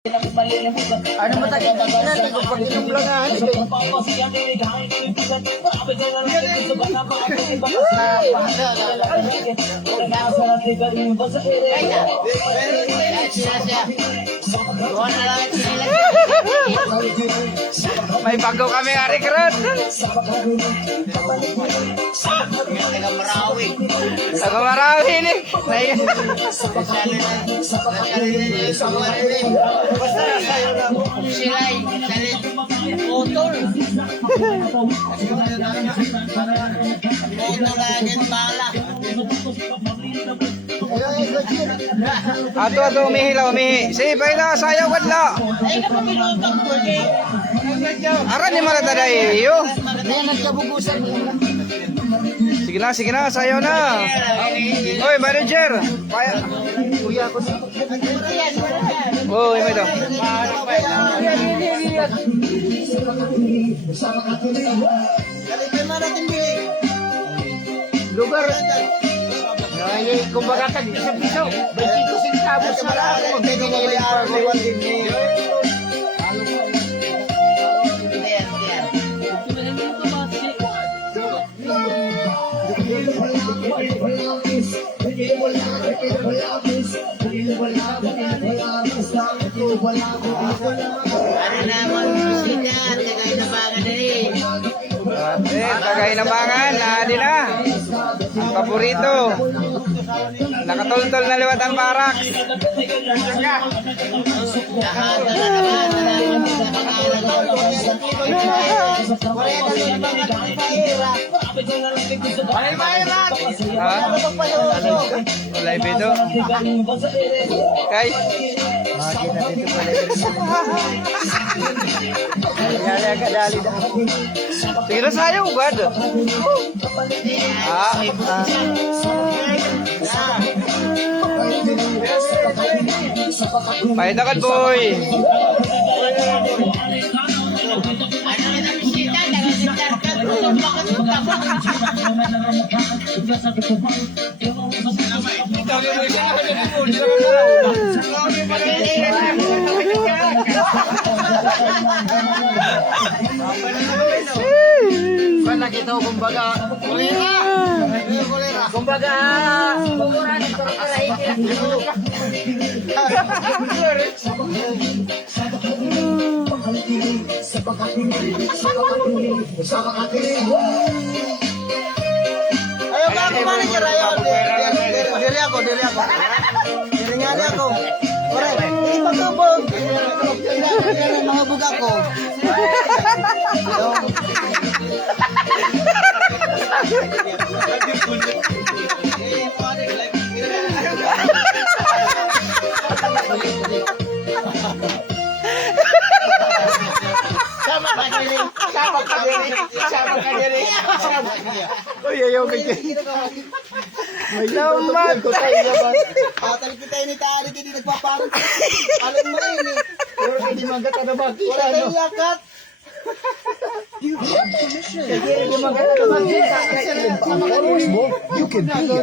Ano matagal na pag inublangan? May bago kami Ari Kron. Taga Marawi ni. Silay, salit, utol. Utol agad bala. Ato umihilaw umihi. Si paila sayaw kadla. Ay kapapilotang ko eh. Aran ni mara taday yo. Kaya nagkabugusan. Sige na, sayaw na. Oy, manager. Paya. Kuya ko na. Oh, may ito. Lugar. Ay, kumbaga tag isang piso. 25 centavos sa ako. Tagay na bangan, naadi na. Ang paborito. Nakatultol na liwat ang barak. Ha? Wala ipito. Kay? Sige na sayo, ugad. Paitakan, boy. Nakita ko kumbaga kulera. Kumbaga kukuran ito ayo ka ako manager ayo diri ako diri nga ako ore ipagubog mga buga ko Uy, ayaw ka dyan. May lamat. Tatal kita ini tadi hindi nagpaparang. Alam mo ini. Puro ka di magkata na bakit. Wala kang yakat. Hindi magkata na bakit. You can be a